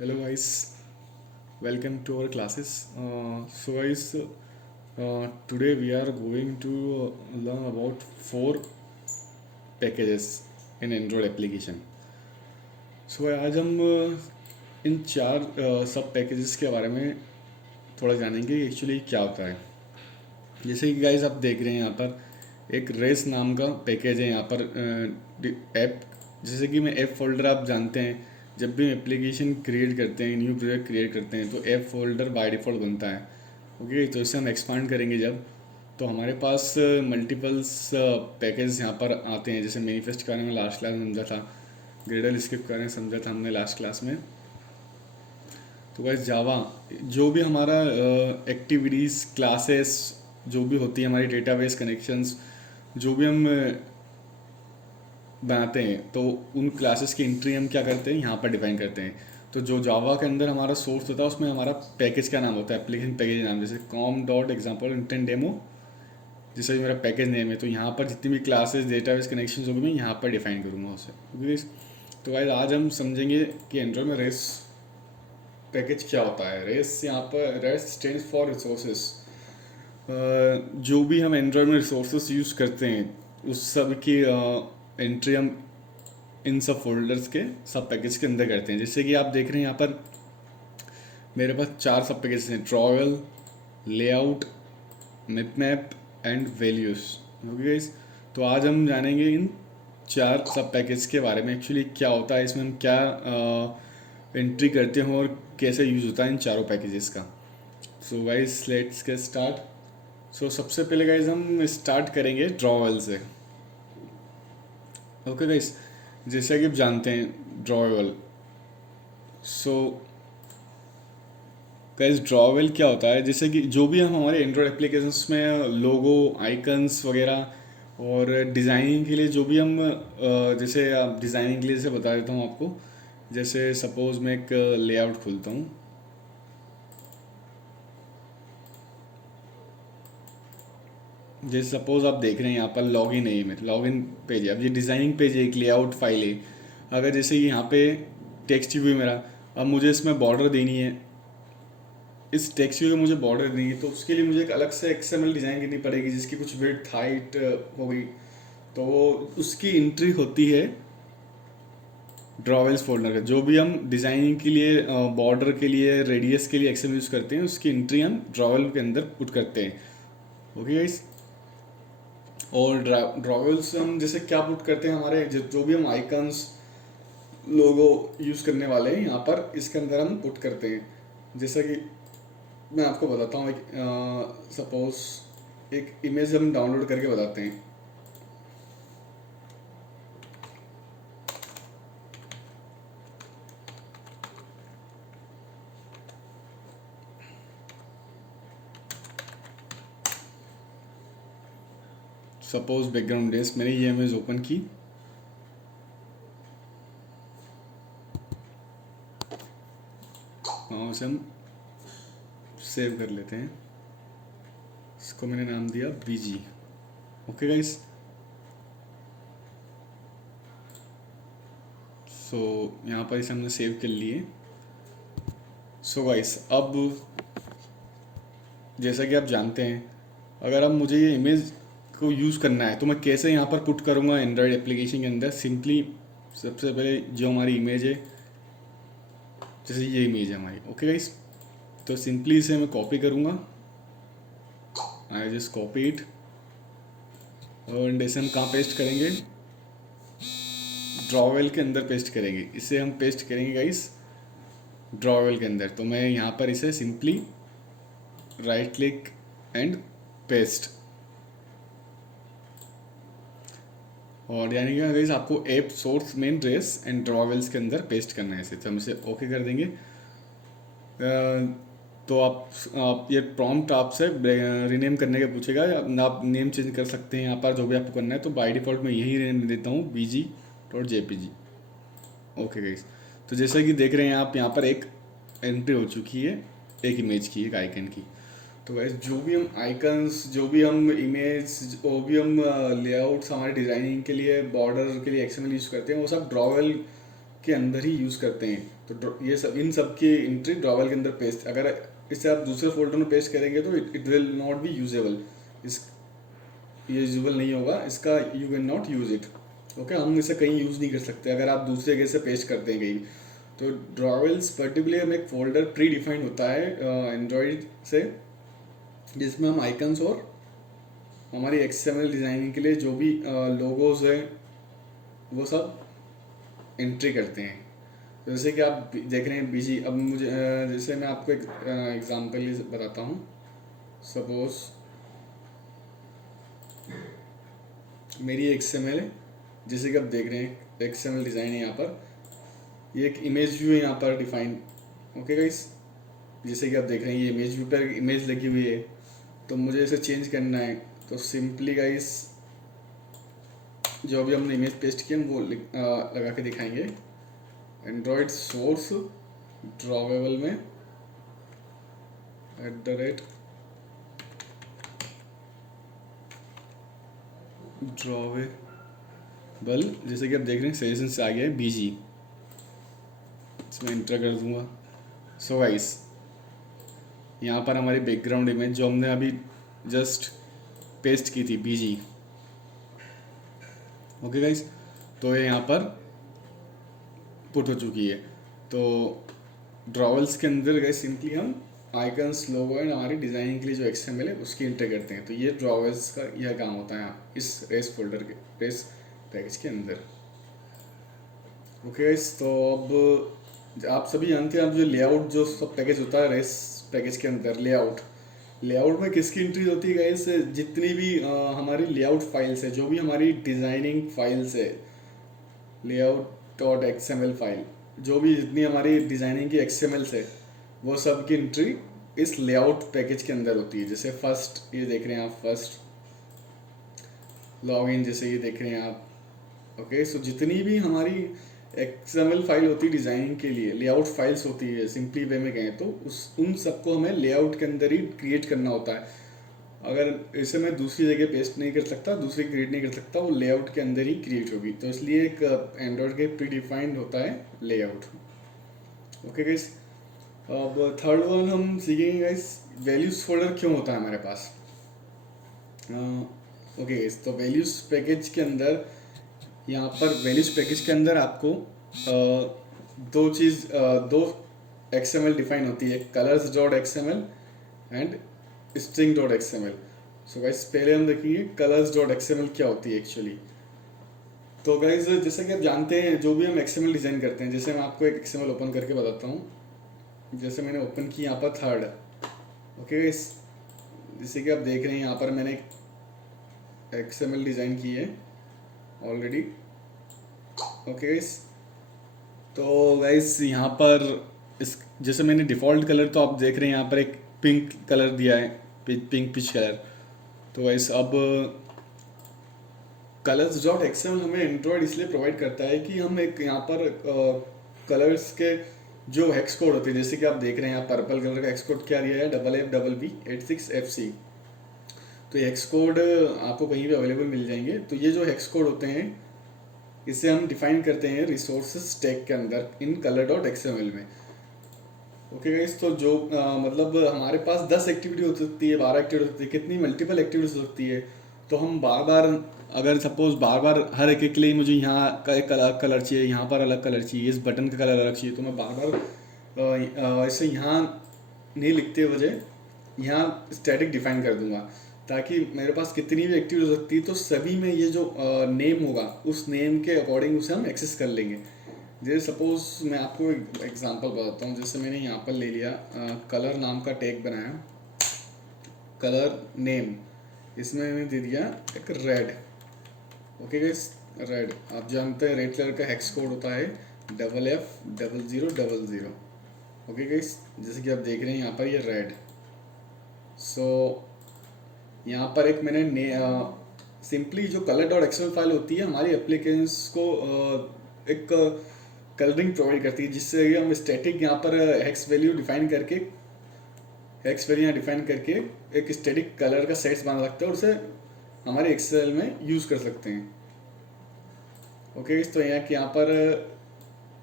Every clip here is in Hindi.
Hello guys, welcome to our classes. Today we are going to learn about four packages in Android application. आज हम इन चार सब पैकेजेस के बारे में थोड़ा जानेंगे एक्चुअली क्या होता है। जैसे कि गाइस आप देख रहे हैं यहाँ पर एक रेस नाम का पैकेज है यहाँ पर ऐप। जैसे कि मैं ऐप फोल्डर आप जानते हैं, जब भी हम एप्लीकेशन क्रिएट करते हैं, न्यू प्रोजेक्ट क्रिएट करते हैं तो ऐप फोल्डर बाय डिफ़ॉल्ट बनता है। ओके, तो इसे हम एक्सपांड करेंगे जब, तो हमारे पास मल्टीपल्स पैकेज यहाँ पर आते हैं। जैसे मैनिफेस्ट के बारे में लास्ट क्लास में समझा था, ग्रेडल स्क्रिप्ट के बारे में समझा था हमने लास्ट क्लास में। तो गाइस जावा जो भी हमारा एक्टिविटीज़ क्लासेस जो भी होती है, हमारी डेटाबेस कनेक्शंस जो भी हम बनाते हैं, तो उन क्लासेस की एंट्री हम क्या करते हैं यहाँ पर डिफाइन करते हैं। तो जो जावा के अंदर हमारा सोर्स होता है उसमें हमारा पैकेज का नाम होता है, एप्लीकेशन पैकेज नाम, जैसे com dot example intent demo, जैसे मेरा पैकेज नेम है। तो यहाँ पर जितनी भी क्लासेस डेटाबेस कनेक्शन होगी मैं यहाँ पर डिफाइन करूँगा उसे। ओके, तो गाइस आज हम समझेंगे कि एंड्रॉइड में रेस पैकेज क्या होता है। रेस यहाँ पर रेस स्टैंड्स फॉर रिसोर्सेज। जो भी हम एंड्रॉइड में रिसोर्सेज यूज़ करते हैं उस सब की एंट्री हम इन सब फोल्डर्स के सब पैकेज के अंदर करते हैं। जैसे कि आप देख रहे हैं यहाँ पर मेरे पास चार सब पैकेज हैं, trowel, layout, map and values. Okay guys, तो आज हम जानेंगे इन चार सब पैकेज के बारे में एक्चुअली क्या होता है, इसमें हम क्या एंट्री करते हैं और कैसे यूज़ होता है इन चारों पैकेजेस का। So guys let's get start. सबसे पहले गाइस हम स्टार्ट करेंगे ड्रॉवेल से। ओके गाइस, जैसा कि आप जानते हैं ड्रॉवेल। सो गाइस ड्रॉवेल क्या होता है, जैसे कि जो भी हम हमारे एंड्रॉयड एप्लीकेशंस में लोगो आइकन्स वगैरह और डिज़ाइनिंग के लिए जो भी हम जैसे आप डिज़ाइनिंग के लिए जैसे बता देता हूँ आपको। जैसे सपोज़ मैं एक लेआउट खोलता हूँ। जैसे सपोज आप देख रहे हैं यहाँ पर लॉगिन है, ये मेरा लॉगिन पेज है। अब ये डिज़ाइनिंग पेज है, एक लेआउट फाइल है। अगर जैसे यहाँ पे टेक्स्ट व्यू है मेरा, अब मुझे इसमें बॉर्डर देनी है, इस टेक्स्ट व्यू को मुझे बॉर्डर देनी है, तो उसके लिए मुझे एक अलग से एक्सएमएल डिज़ाइन करनी पड़ेगी जिसकी कुछ विड्थ हाइट हो गई। तो उसकी एंट्री होती है ड्रॉवेल्स फोल्डर का। जो भी हम डिज़ाइनिंग के लिए बॉर्डर के लिए रेडियस के लिए एक्सएमएल यूज़ करते हैं, उसकी एंट्री हम ड्रॉवेल के अंदर पुट करते हैं। ओके गाइस, और ड्रॉवेल्स हम जैसे क्या पुट करते हैं, हमारे जो भी हम आइकन्स लोगो यूज़ करने वाले हैं यहाँ पर इसके अंदर हम पुट करते हैं। जैसा कि मैं आपको बताता हूँ, एक सपोज एक इमेज हम डाउनलोड करके बताते हैं। सपोज बैकग्राउंड डेस्क, मैंने ये इमेज ओपन की। उसे हम सेव कर लेते हैं। इसको मैंने नाम दिया बीजी। ओके गाइस, यहाँ पर इसे हमने सेव कर लिए। गाइस अब जैसा कि आप जानते हैं, अगर अब मुझे ये इमेज को यूज़ करना है तो मैं कैसे यहाँ पर पुट करूँगा एंड्रॉयड एप्लीकेशन के अंदर। सिंपली सबसे पहले जो हमारी इमेज है, जैसे ये इमेज है हमारी। ओके गाइस, तो सिंपली इसे मैं कॉपी करूँगा। आई जस्ट कॉपी इट, और इसे हम कहाँ पेस्ट करेंगे, ड्रॉवेल के अंदर पेस्ट करेंगे। इसे हम पेस्ट करेंगे गाइस ड्रॉवेल के अंदर। तो मैं यहाँ पर इसे simply right click and paste, और यानी कि गाइस आपको app source main dress and drawables के अंदर पेस्ट करना है इसे। तो हम इसे ओके कर देंगे। तो आप ये प्रॉम्प्ट आपसे रीनेम करने का पूछेगा, आप नेम चेंज कर सकते हैं यहाँ पर जो भी आपको करना है। तो बाय डिफ़ॉल्ट मैं यही नेम देता हूँ bg.jpg। ओके गाइस, तो जैसे कि देख रहे हैं आप यहाँ पर एक एंट्री हो चुकी है एक इमेज की, एक आइकन की। तो गाइस जो भी हम आइकन्स, जो भी हम इमेज, जो भी हम लेआउट्स हमारे डिज़ाइनिंग के लिए बॉर्डर के लिए एक्सएमएल यूज़ करते हैं, वो सब ड्रॉवेल के अंदर ही यूज़ करते हैं। तो ये सब इन सब की एंट्री ड्रॉवेल के अंदर पेस्ट, अगर इसे आप दूसरे फोल्डर में पेस्ट करेंगे तो it will not be usable, इस ये यूजेबल नहीं होगा इसका, you can not use it. Okay, हम इसे कहीं यूज़ नहीं कर सकते अगर आप दूसरे जगह से पेस्ट करते हैं कहीं। तो ड्रॉवेल्स पर्टिकुलर में एक फोल्डर प्री डिफाइंड होता है एंड्रॉयड से, जिसमें हम आइकन्स और हमारी XML डिज़ाइनिंग के लिए जो भी लोगोज है वो सब एंट्री करते हैं। तो जैसे कि आप देख रहे हैं बीजी, अब मुझे जैसे मैं आपको एक एग्जांपल बताता हूँ। सपोज मेरी XML है, जैसे कि आप देख रहे हैं XML डिज़ाइन है यहाँ पर, ये एक इमेज व्यू है यहाँ पर डिफाइन। ओके गाइस, जैसे कि आप देख रहे हैं ये इमेज व्यू पर इमेज लगी हुई है, तो मुझे इसे चेंज करना है। तो सिंपली गाइस जो अभी हमने इमेज पेस्ट किया हम वो लगा के दिखाएंगे। एंड्रॉयड सोर्स ड्रॉवेबल में @ड्रॉवेबल, जैसे कि आप देख रहे हैं सजेशन से आ गया है BG, इसमें एंटर कर दूंगा। सो गाइस यहाँ पर हमारी बैकग्राउंड इमेज जो हमने अभी जस्ट पेस्ट की थी BG। ओके गाइस, तो ये यहाँ पर पुट हो चुकी है। तो ड्रॉवेल्स के अंदर गाइस सिंपली हम आइकन्स, लोगो एंड हमारी डिज़ाइनिंग के लिए जो XML है उसकी एंटर करते हैं। तो ये ड्रॉवेल्स का यह काम होता है यहाँ इस रेस फोल्डर के, रेस पैकेज के अंदर। ओके गाइस, तो अब आप सभी जानते हैं अब जो लेआउट जो सब पैकेज होता है रेस पैकेज के अंदर, लेआउट में किसकी एंट्री होती है गाइस, जितनी भी हमारी लेआउट फाइल्स है, जो भी हमारी डिज़ाइनिंग फाइल्स है, layout.xml फाइल, जो भी जितनी हमारी डिज़ाइनिंग की XMLs है वो सब की एंट्री इस लेआउट पैकेज के अंदर होती है। जैसे फर्स्ट ये देख रहे हैं आप, फर्स्ट लॉगिन जैसे ये देख रहे हैं आप। ओके, सो जितनी भी हमारी XML फाइल होती है डिज़ाइनिंग के लिए, लेआउट फाइल्स होती है, सिंपली वे में कहें तो उन सबको हमें लेआउट के अंदर ही क्रिएट करना होता है। अगर इसे मैं दूसरी जगह पेस्ट नहीं कर सकता, दूसरी क्रिएट नहीं कर सकता, वो लेआउट के अंदर ही क्रिएट होगी। तो इसलिए एक एंड्रॉयड के प्री डिफाइंड होता है लेआउट। ओके गाइस, अब थर्ड वन हम सीखेंगे गाइस, वैल्यूज फोल्डर क्यों होता है हमारे पास। ओके गाइस, तो वैल्यूज पैकेज के अंदर, यहाँ पर वैल्यूज पैकेज के अंदर आपको दो XML डिफाइन होती है, colors.xml and string.xml। So guys पहले हम देखेंगे colors.xml क्या होती है एक्चुअली। तो गाइस जैसे कि आप जानते हैं जो भी हम XML डिज़ाइन करते हैं, जैसे मैं आपको एक XML ओपन करके बताता हूँ। जैसे मैंने ओपन की यहाँ पर थर्ड, ओके गाइस, जैसे कि आप देख रहे हैं यहाँ पर मैंने एक XML डिज़ाइन की है ऑलरेडी। ओके गाइस, तो गाइस यहाँ पर इस जैसे मैंने डिफ़ॉल्ट कलर तो आप देख रहे हैं यहाँ पर एक पिंक कलर दिया है, पिंक पिच कलर। तो गाइस अब colors.xml हमें एंड्रॉयड इसलिए प्रोवाइड करता है कि हम एक यहाँ पर कलर्स के जो हेक्स कोड होते हैं, जैसे कि आप देख रहे हैं यहाँ पर्पल कलर का हेक्स कोड क्या दिया है, FFB86FC। तो ये हेक्स कोड आपको कहीं भी अवेलेबल मिल जाएंगे। तो ये जो हेक्स कोड होते हैं इसे हम डिफाइन करते हैं रिसोर्सेज टैग के अंदर इन color.xml में। ओके गाइस, तो जो मतलब हमारे पास 10 एक्टिविटी हो सकती है, 12 एक्टिविटी हो सकती है, कितनी मल्टीपल एक्टिविटीज हो सकती है। तो हम बार बार, अगर सपोज बार बार हर एक के लिए मुझे यहाँ का एक अलग कलर चाहिए, यहाँ पर अलग कलर चाहिए, इस बटन का कलर अलग चाहिए, तो मैं बार बार इसे यहाँ नहीं लिखते वजह यहाँ स्टैटिक डिफाइन कर दूंगा, ताकि मेरे पास कितनी भी एक्टिविटी हो सकती है तो सभी में ये जो नेम होगा उस नेम के अकॉर्डिंग उसे हम एक्सेस कर लेंगे। जैसे सपोज मैं आपको एक एग्जांपल बताता हूँ। जैसे मैंने यहाँ पर ले लिया कलर नाम का टैग बनाया, कलर नेम, इसमें मैंने दे दिया एक रेड। ओके गाइस, रेड आप जानते हैं रेड कलर का हेक्स कोड होता है FF0000। ओके गाइस, जैसे कि आप देख रहे हैं यहाँ पर ये रेड। सो यहाँ पर एक मैंने सिंपली जो color.xml फाइल होती है हमारी एप्लीकेशंस को एक कलरिंग प्रोवाइड करती है, जिससे हम स्टैटिक यहाँ पर हेक्स वैल्यू डिफाइन करके, हेक्स वैल्यू यहाँ डिफाइन करके एक स्टैटिक कलर का सेट्स बना सकते हैं और उसे हमारे एक्सेल में यूज़ कर सकते हैं। ओके, तो यहाँ पर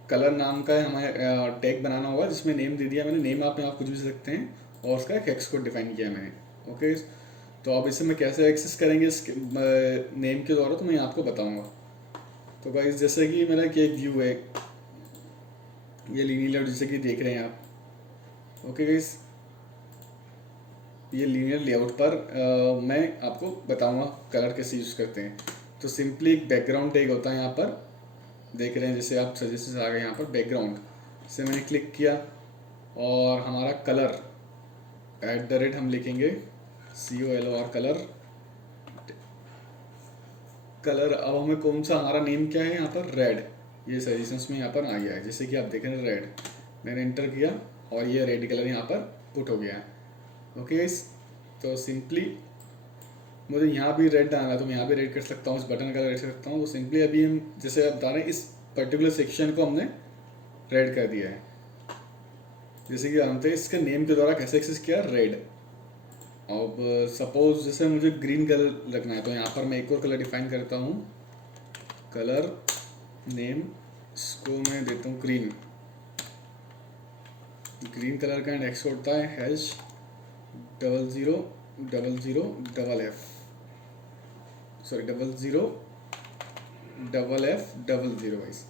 कलर नाम का हमें टैग बनाना होगा जिसमें नेम दे दिया मैंने, नेम आप यहाँ कुछ भी दे सकते हैं, और उसका एक हेक्स कोड डिफाइन किया मैंने। ओके, तो अब इसे मैं कैसे एक्सेस करेंगे इस नेम के द्वारा, तो मैं आपको बताऊंगा। तो गाइस जैसे कि मेरा एक व्यू है, ये लीनियर लेआउट जैसे कि देख रहे हैं आप। ओके गाइस, ये लीनियर लेआउट पर मैं आपको बताऊंगा कलर कैसे यूज़ करते हैं। तो सिंपली एक बैकग्राउंड टैग होता है यहाँ पर, देख रहे हैं जैसे आप सजेशन आ गए यहाँ पर बैकग्राउंड से मैंने क्लिक किया, और हमारा कलर @ हम लिखेंगे COLOR कलर। कलर अब हमें कौन सा, हमारा नेम क्या है यहाँ पर, रेड, ये सजेशंस में यहाँ पर आ गया है, जैसे कि आप देख रहे हैं रेड, मैंने एंटर किया और ये रेड कलर यहाँ पर पुट हो गया है। ओके गाइस, तो सिंपली मुझे यहाँ भी रेड डालना है तो मैं यहाँ भी रेड कर सकता हूँ, इस बटन का रेड कर सकता हूँ। तो सिंपली अभी हम जैसे आप बता रहे हैं इस पर्टिकुलर सेक्शन को हमने रेड कर दिया है, जैसे कि जानते हैं इसके नेम के द्वारा कैसे एक्सेस किया, रेड। अब सपोज जैसे मुझे ग्रीन कलर रखना है, तो यहाँ पर मैं एक और कलर डिफाइन करता हूँ, कलर नेम, इसको मैं देता हूँ ग्रीन। ग्रीन कलर का नेक्स्ट होता है #0000FF, sorry 00FF00 guys.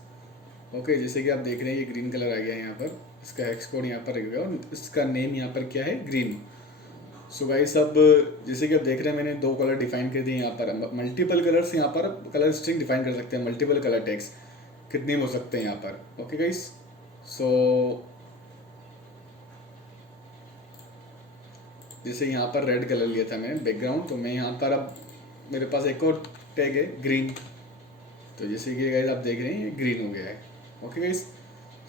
Okay, जैसे कि आप देख रहे हैं ये ग्रीन कलर आ गया है यहाँ पर, इसका हेक्स कोड यहाँ पर रहेगा और इसका नेम यहाँ पर क्या है, ग्रीन। सो गाइस अब जैसे कि आप देख रहे हैं मैंने 2 कलर डिफाइन कर दिए यहाँ पर, मल्टीपल कलर्स यहाँ पर कलर स्ट्रिंग डिफाइन कर सकते हैं, मल्टीपल कलर टैग्स कितने हो सकते हैं यहाँ पर। ओके गाइस, सो जैसे यहाँ पर रेड कलर लिया था मैंने बैकग्राउंड, तो मैं यहाँ पर अब मेरे पास एक और टैग है ग्रीन, तो जैसे कि गाइस आप देख रहे हैं ये ग्रीन हो गया है। ओके गाइस,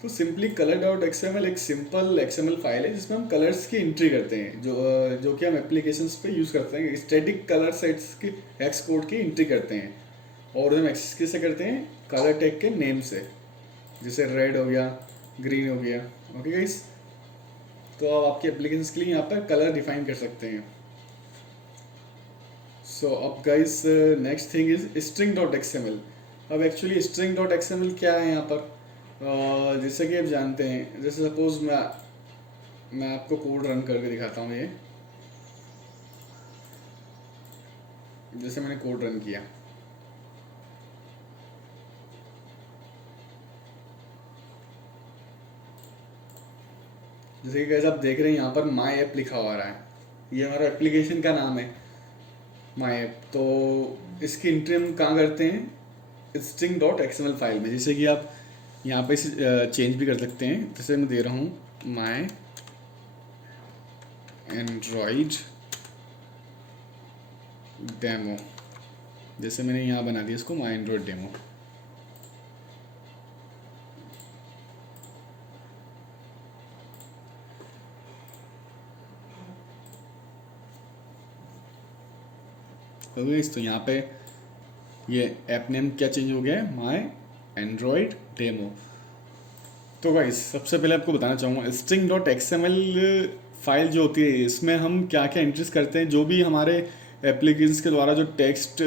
तो सिंपली color.xml एक सिंपल XML फाइल है जिसमें हम कलर्स की एंट्री करते हैं, जो कि हम एप्लीकेशंस पे यूज़ करते हैं, स्टैटिक कलर सेट्स की हेक्स कोड की एंट्री करते हैं, और हम एक्सेस कैसे करते हैं, कलर टैग के नेम से, जैसे रेड हो गया, ग्रीन हो गया। ओके गाइस, तो आप आपके एप्लीकेशंस के लिए यहाँ पर कलर डिफाइन कर सकते हैं। सो अब guys next thing is string.xml। अब एक्चुअली string.xml क्या है यहाँ पर, जैसे कि आप जानते हैं, जैसे सपोज मैं आपको कोड रन करके दिखाता हूँ। ये जैसे मैंने कोड रन किया, जैसे कि आप देख रहे हैं यहाँ पर माई ऐप लिखा हुआ रहा है, ये हमारा एप्लीकेशन का नाम है माई ऐप। तो इसकी एंट्री हम कहाँ करते हैं, string.xml फाइल में। जैसे कि आप यहाँ पे चेंज भी कर सकते हैं, जैसे मैं दे रहा हूँ माई एंड्रॉइड डेमो, जैसे मैंने यहाँ बना दिया इसको माई एंड्रॉइड डेमो। तो यहाँ पे ये ऐप नेम क्या चेंज हो गया है, माई एंड्रॉइड डेमो। तो गाइस सबसे पहले आपको बताना चाहूँगा string.xml फाइल जो होती है इसमें हम क्या क्या एंट्रीज करते हैं, जो भी हमारे एप्लीकेशंस के द्वारा जो टेक्स्ट,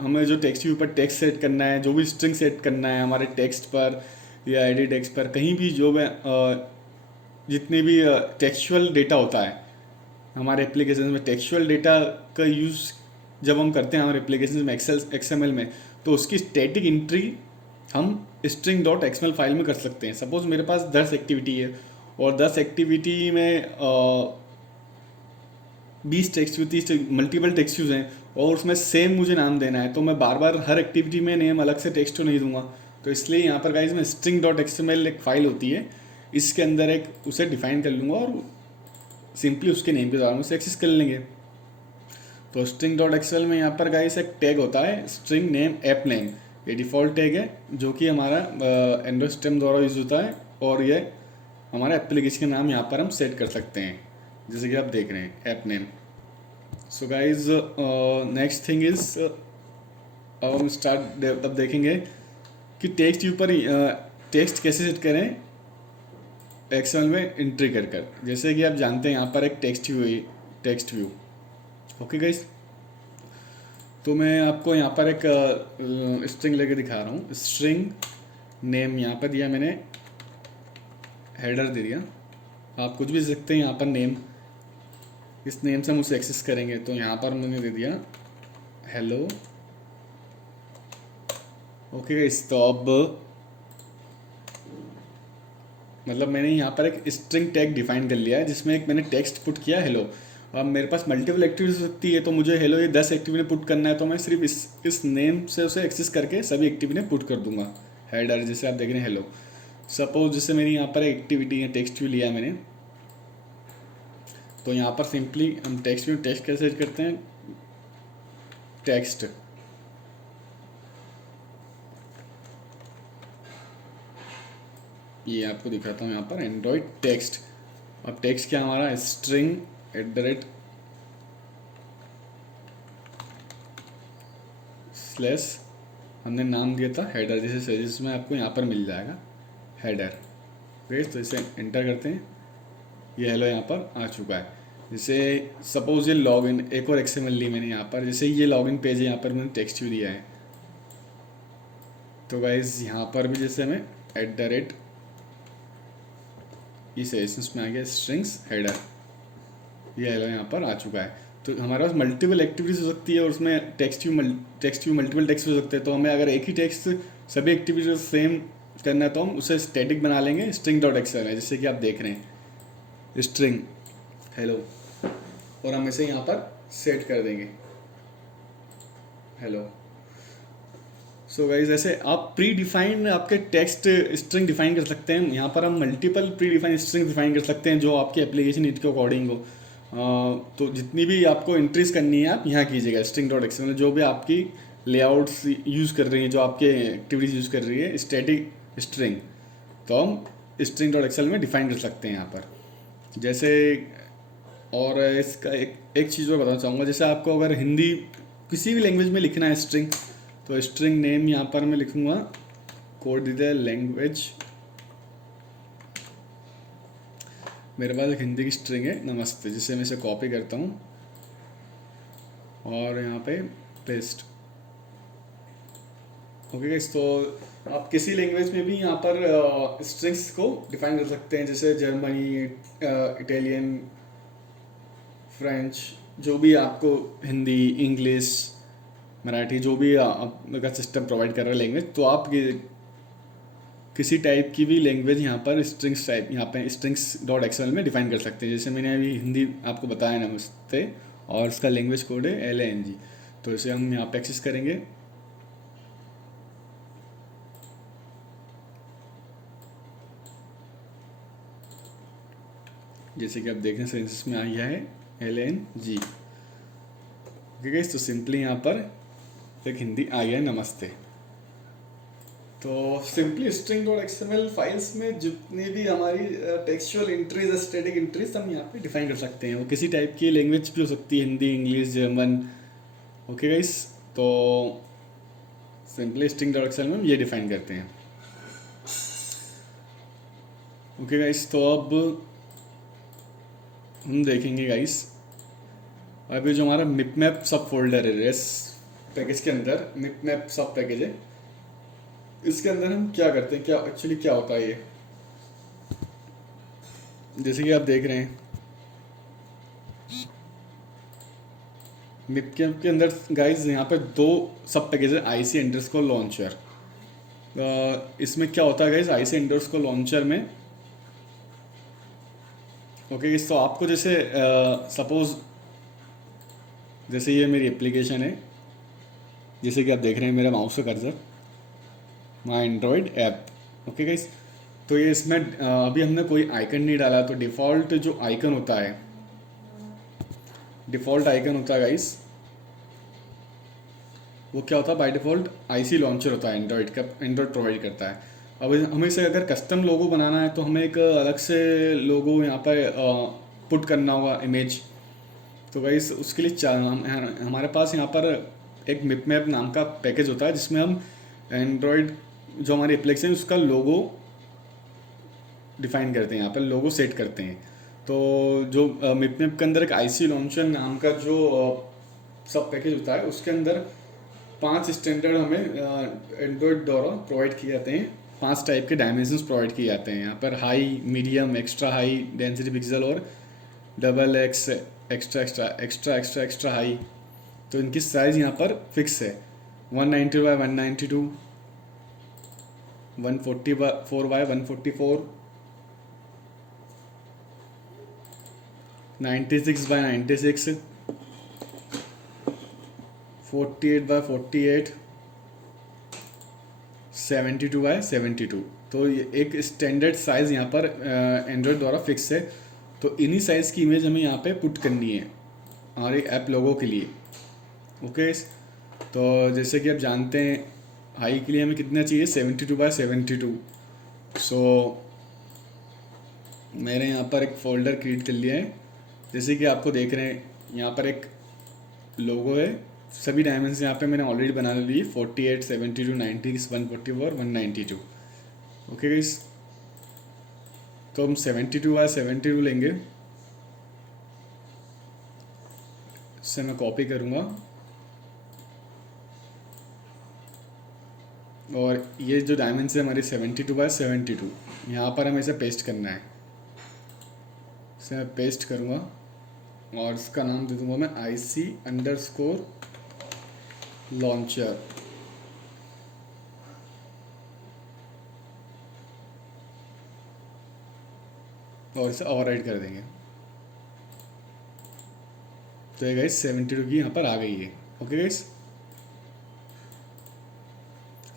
हमें जो टेक्स्ट के ऊपर टेक्स्ट सेट करना है, जो भी स्ट्रिंग सेट करना है हमारे टेक्स्ट पर या एडिट टेक्स्ट पर, कहीं भी जो जितने भी टेक्सचुअल डेटा होता है हमारे एप्लीकेशन में, टेक्सचुअल डेटा का यूज़ जब हम करते हैं हमारे एप्लीकेशन में XML में, तो उसकी स्टैटिक एंट्री हम string.xml फाइल में कर सकते हैं। सपोज मेरे पास 10 एक्टिविटी है और 10 एक्टिविटी में 20 टेक्स्ट 30 मल्टीपल टेक्स्ट यूज हैं, और उसमें सेम मुझे नाम देना है, तो मैं बार बार हर एक्टिविटी में नेम अलग से टेक्स्ट तो नहीं दूंगा। तो इसलिए यहाँ पर गाइस मैं string.xml एक फ़ाइल होती है, इसके अंदर एक उसे डिफाइन कर लूँगा और सिंपली उसके नेम के द्वारा उसे एक्सेस कर लेंगे। तो string.xml में यहाँ पर गाइस एक टैग होता है string name app name, ये डिफ़ॉल्ट टैग है जो कि हमारा एंड्रॉइड सिस्टम द्वारा यूज होता है, और ये हमारा एप्लीकेशन का नाम यहाँ पर हम सेट कर सकते हैं, जैसे कि आप देख रहे हैं app name. So guys next thing is, अब हम स्टार्ट तब देखेंगे कि टेक्स्ट ऊपर टेक्स्ट कैसे सेट करें एक्सएमएल में एंट्री कर। जैसे कि आप जानते हैं यहाँ पर एक टेक्स्ट व्यू। ओके गाइज, तो मैं आपको यहाँ पर एक स्ट्रिंग लेके दिखा रहा हूँ, स्ट्रिंग नेम यहाँ पर दिया मैंने, हेडर दे दिया, आप कुछ भी दे सकते हैं यहाँ पर नेम, इस नेम से हम उसे एक्सेस करेंगे। तो यहाँ पर मैंने दे दिया हेलो। ओके गाइस, तो अब मतलब मैंने यहाँ पर एक स्ट्रिंग टैग डिफाइन कर लिया है जिसमें एक मैंने टेक्स्ट पुट किया हेलो। अब मेरे पास मल्टीपल एक्टिविटीज हो सकती है, तो मुझे हेलो ये 10 एक्टिविटी पुट करना है, तो मैं सिर्फ इस नेम से उसे एक्सेस करके सभी एक्टिविटी पुट कर दूंगा। हेडर जैसे आप देख रहे हैं हेलो, सपोज जैसे मेरी यहाँ पर एक्टिविटी है टेक्स्ट भी लिया है मैंने, तो यहाँ पर सिंपली हम टेक्स्ट में टेक्स्ट कैसे सेट करते हैं, टेक्स्ट, ये आपको दिखाता हूँ यहाँ पर एंड्रॉयड टेक्स्ट। अब टेक्स्ट क्या हमारा स्ट्रिंग @ स्लैश, हमने नाम दिया था हेडर, जैसे सजेस्ट में आपको यहाँ पर मिल जाएगा हेडर। तो इसे एंटर करते हैं, ये हेलो यहाँ पर आ चुका है। जैसे सपोज ये लॉगिन, एक और XML ली मैंने यहाँ पर, जैसे ये लॉगिन पेज है, यहाँ पर मैंने टेक्स्ट भी दिया है। तो गाइज यहाँ पर भी जैसे हमें @ इस एसेंस में आ गया स्ट्रिंग्स हेडर, ये हेलो यहाँ पर आ चुका है। तो हमारे पास मल्टीपल एक्टिविटीज हो सकती है और उसमें टेक्स्ट भी मल्टीपल टेक्स्ट हो सकते हैं। तो हमें अगर एक ही टेक्स्ट सभी एक्टिविटीज सेम करना है तो हम उसे स्टैटिक बना लेंगे string.xml है, जैसे कि आप देख रहे हैं स्ट्रिंग हेलो, और हम इसे यहाँ पर सेट कर देंगे हेलो। सो गाइज ऐसे आप प्री डिफाइन आपके टेक्स्ट स्ट्रिंग डिफाइन कर सकते हैं। यहाँ पर हम multiple pre define string define कर सकते हैं जो आपके एप्लीकेशन नीड के अकॉर्डिंग हो। तो जितनी भी आपको एंट्रीज करनी है आप यहाँ कीजिएगा string.xml, जो भी आपकी लेआउट्स यूज़ कर रही है, जो आपके एक्टिविटीज़ यूज़ कर रही है स्टैटिक स्ट्रिंग, तो हम string.xml में डिफाइन कर सकते हैं यहाँ पर। जैसे और इसका एक चीज़ और बताना चाहूँगा, जैसे आपको अगर हिंदी किसी भी लैंग्वेज में लिखना है स्ट्रिंग, तो स्ट्रिंग नेम यहाँ पर मैं लिखूँगा कोड दीजिए लैंग्वेज, मेरे पास एक हिंदी की स्ट्रिंग है नमस्ते, जिसे मैं इसे कॉपी करता हूँ और यहाँ पे पेस्ट। ओके गाइस, तो आप किसी लैंग्वेज में भी यहाँ पर स्ट्रिंग्स को डिफाइन कर सकते हैं, जैसे जर्मनी, इटालियन, फ्रेंच, जो भी आपको हिंदी, इंग्लिश, मराठी, जो भी आपका सिस्टम प्रोवाइड कर रहा है लैंग्वेज, तो आप किसी टाइप की भी लैंग्वेज यहाँ पर स्ट्रिंग्स टाइप यहाँ पे strings.xml में डिफाइन कर सकते हैं। जैसे मैंने अभी हिंदी आपको बताया नमस्ते, और इसका लैंग्वेज कोड है LANG, तो इसे हम यहाँ पे एक्सेस करेंगे। जैसे कि आप देखें सेंसेस में आ गया है LANG। ओके गाइस, तो सिंपली यहाँ पर एक हिंदी आ गया है नमस्ते। तो सिंपली string.xml फाइल्स में जितनी भी हमारी टेक्सचुअल एंट्रीज, स्टैटिक एंट्रीज हम यहाँ पे डिफाइन कर सकते हैं। वो किसी टाइप की लैंग्वेज भी हो सकती है, Hindi, English, German. Okay guys, तो सिंपली string.xml में हम ये डिफाइन करते हैं। ओके गाइस, तो अब हम देखेंगे गाइस, अभी जो हमारा मिपमैप सब फोल्डर है रेस पैकेज के अंदर, मिपमैप सब पैकेज है, इसके अंदर हम क्या करते हैं, क्या एक्चुअली क्या होता है ये। जैसे कि आप देख रहे हैं मिपमैप के अंदर गाइस यहाँ पर 2 सब पैकेज है, IC_launcher। इसमें क्या होता है गाइस, IC_launcher में ओके गाइस, तो आपको जैसे सपोज जैसे ये मेरी एप्लीकेशन है, जैसे कि आप देख रहे हैं मेरा माउस का कर्सर, माई एंड्रॉयड ऐप। ओके गाइस, तो ये इसमें अभी हमने कोई आइकन नहीं डाला, तो डिफ़ॉल्ट जो आइकन होता है, डिफ़ॉल्ट आइकन होता है गाइस, वो क्या होता है, बाय डिफ़ॉल्ट IC लॉन्चर होता है, एंड्रॉयड का, एंड्रॉयड प्रोवाइड करता है। अब हमें इसे अगर कस्टम लोगो बनाना है तो हमें एक अलग से लोगो यहाँ पर पुट करना होगा, इमेज। तो गाइस उसके लिए हमारे पास यहाँ पर एक मिपमैप नाम का पैकेज होता है, जिसमें हम एंड्रॉयड जो हमारी एप्लीकेशन है उसका लोगो डिफाइन करते हैं, यहाँ पर लोगो सेट करते हैं। तो जो मिपमैप के अंदर एक IC लॉन्चर नाम का जो सब पैकेज होता है, उसके अंदर 5 स्टैंडर्ड हमें एंड्रॉयड द्वारा प्रोवाइड किए जाते हैं। 5 टाइप के डायमेंशंस प्रोवाइड किए जाते हैं यहाँ पर, high, medium, extra high density pixel और double X, extra extra extra extra extra high. तो इनकी साइज़ यहाँ पर फिक्स है, 190 by 192, 144 by 144, 96 by 96, 48 by 48, 72 by 72। तो ये एक स्टैंडर्ड साइज़ यहाँ पर एंड्रॉयड द्वारा फिक्स है। तो इन्हीं साइज़ की इमेज हमें यहाँ पे पुट करनी है हमारे ऐप लोगों के लिए। ओके, तो जैसे कि आप जानते हैं हाई के लिए हमें कितना चाहिए, 72 बाई 72। सो मैंने यहाँ पर एक फ़ोल्डर क्रिएट कर लिया है, जैसे कि आपको देख रहे हैं यहाँ पर एक लोगो है, सभी डायमेंशन यहाँ पे मैंने ऑलरेडी बना ली, 48, 72, 90, 144, 192। ओके गाइस, तो हम 72 बाय 72 लेंगे, इससे मैं कॉपी करूँगा और ये जो डायमेंशन है हमारी 72 बाय 72, यहाँ पर हमें इसे पेस्ट करना है। इसे मैं पेस्ट करूँगा और इसका नाम दे दूँगा मैं IC_लॉन्चर। और इसे ओवरराइट कर देंगे। तो ये गाइस 72 की यहाँ पर आ गई है। ओके गाइस,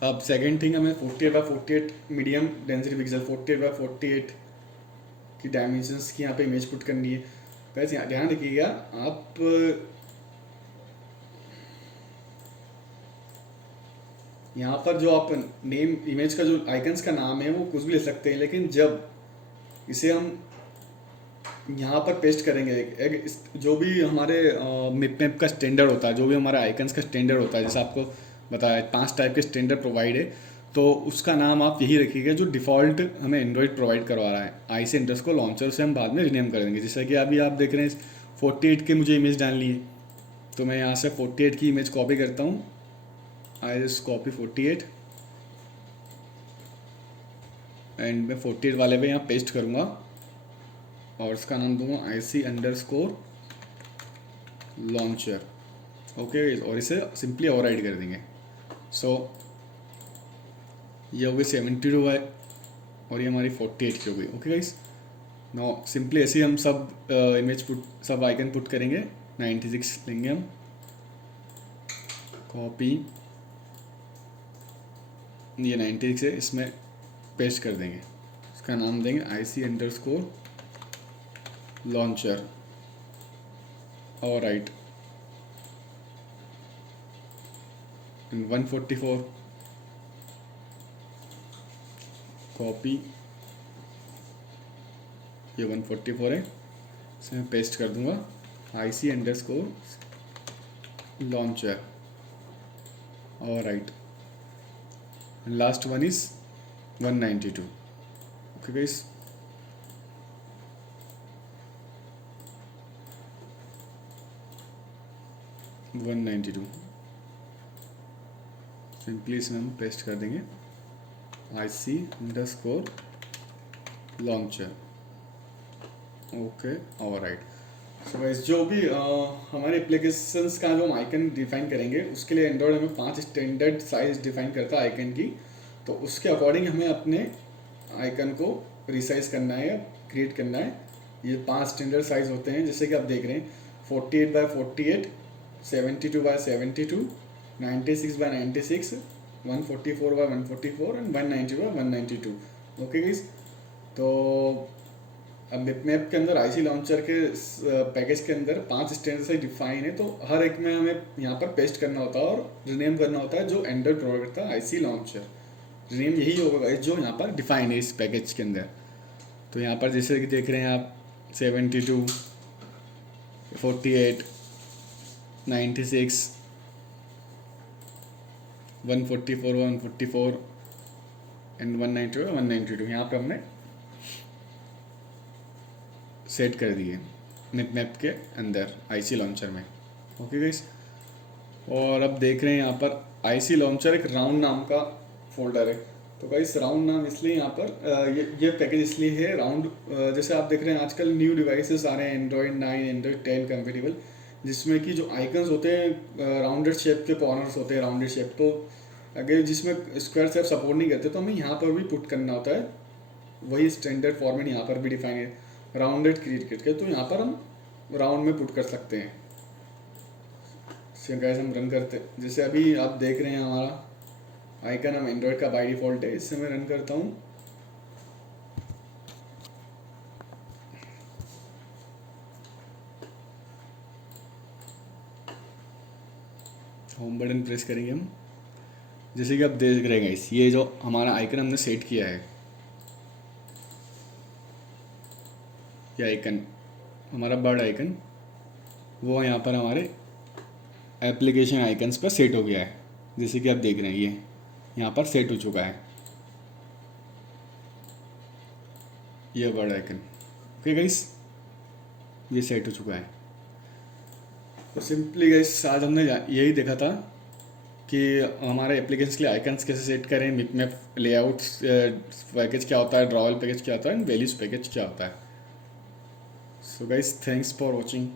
अब सेकेंड थिंग हमें 48 by 48 medium density pixel, 48 by 48 की डायमेंशंस की यहाँ पे इमेज पुट करनी है। गाइस यहाँ ध्यान रखिएगा, आप यहाँ पर जो आप नेम इमेज का जो आइकन्स का नाम है वो कुछ भी ले सकते हैं, लेकिन जब इसे हम यहाँ पर पेस्ट करेंगे जो भी हमारे मिपमैप का स्टैंडर्ड होता है, जो भी हमारे आइकन्स का स्टैंडर्ड होता है, जैसे आपको बताया 5 टाइप के स्टैंडर्ड प्रोवाइड है, तो उसका नाम आप यही रखिएगा जो डिफ़ॉल्ट हमें एंड्रॉइड प्रोवाइड करवा रहा है। IC_लॉन्चर से हम बाद में रिनेम कर देंगे। जैसा कि अभी आप देख रहे हैं 48 की मुझे इमेज डालनी है, तो मैं यहाँ से 48 की इमेज कॉपी करता हूँ। आई जस्ट कॉपी 48 एंड मैं 48 वाले पे यहाँ पेस्ट करूँगा और इसका नाम दूंगा IC_लॉन्चर। ओके, और इसे सिंपली ओवरराइड कर देंगे। सो ये हो गई 72 है और ये हमारी 48 की हो गई। ओके गाइस, नो सिंपली ऐसे ही हम सब इमेज पुट, सब आइकन पुट करेंगे। 96 लेंगे हम, कॉपी, ये 96 है, इसमें पेस्ट कर देंगे। इसका नाम देंगे IC_लॉन्चर और राइट 144, कॉपी, ये 144 है, इसे मैं पेस्ट कर दूंगा IC_लॉन्चर और right. Last one is 192। Okay guys, simply इसमें हम पेस्ट कर देंगे IC_लॉन्चर। ओके और राइट। सो गाइस, जो भी हमारे एप्लीकेशंस का जो हम आइकन डिफाइन करेंगे उसके लिए एंड्रॉयड हमें 5 स्टैंडर्ड साइज डिफाइन करता है आइकन की, तो उसके अकॉर्डिंग हमें अपने आइकन को रिसाइज करना है, क्रिएट करना है। ये 5 स्टैंडर्ड साइज होते हैं, जैसे कि आप देख रहे हैं 48 by 48, 72 by 72, 96 by 96, 144 by 144 and 190 by 192। Okay guys, तो अब मिपमैप के अंदर IC_लॉन्चर के पैकेज के अंदर 5 स्टैंडर्ड साइज डिफाइन है, तो हर एक में हमें यहाँ पर पेस्ट करना होता है और रिनेम करना होता है जो एंड्रॉइड प्रोवाइड करता है IC_लॉन्चर। रिनेम यही होगा जो यहाँ पर डिफाइन है इस पैकेज के अंदर। तो यहाँ पर जैसे कि देख रहे हैं आप 72, 48, 96, 144, 144 एंड 192, 192 यहाँ पे हमने सेट कर दिए मिपमैप के अंदर IC_लॉन्चर में। ओके गाइस, और अब देख रहे हैं यहाँ पर IC_लॉन्चर एक राउंड नाम का फोल्डर है, तो गाइस राउंड नाम इसलिए यहाँ पर ये पैकेज इसलिए है राउंड। जैसे आप देख रहे हैं आजकल न्यू डिवाइसेस आ रहे हैं एंड्रॉयड 9 एंड्रॉयड 10 कंपेटेबल, जिसमें कि जो आइकन्स होते हैं राउंडेड शेप के, कॉर्नर्स होते हैं राउंडेड शेप, तो अगर जिसमें स्क्वायर शेप सपोर्ट नहीं करते तो हमें यहाँ पर भी पुट करना होता है। वही स्टैंडर्ड फॉर्मेट यहाँ पर भी डिफाइन है राउंडेड क्रिएट करके, तो यहाँ पर हम राउंड में पुट कर सकते हैं। गाइस हम रन करते हैं, जैसे अभी आप देख रहे हैं हमारा आइकन हम एंड्रॉयड का बाय डिफ़ॉल्ट है, इससे मैं रन करता हूँ। होम बटन प्रेस करेंगे हम, जैसे कि आप देख रहे हैं गाइस ये जो हमारा आइकन हमने सेट किया है, ये आइकन हमारा बर्ड आइकन वो यहाँ पर हमारे एप्लीकेशन आइकन्स पर सेट हो गया है। जैसे कि आप देख रहे हैं ये यहाँ पर सेट हो चुका है, ये बर्ड आइकन। ओके गाइस, ये सेट हो चुका है। तो सिंपली गाइस आज हमने यही देखा था कि हमारे एप्लीकेशन के लिए आइकन्स कैसे सेट करें, मिपमैप लेआउट्स पैकेज क्या होता है, ड्रॉवल पैकेज क्या होता है, एंड वैल्यूज पैकेज क्या होता है। So guys thanks for watching.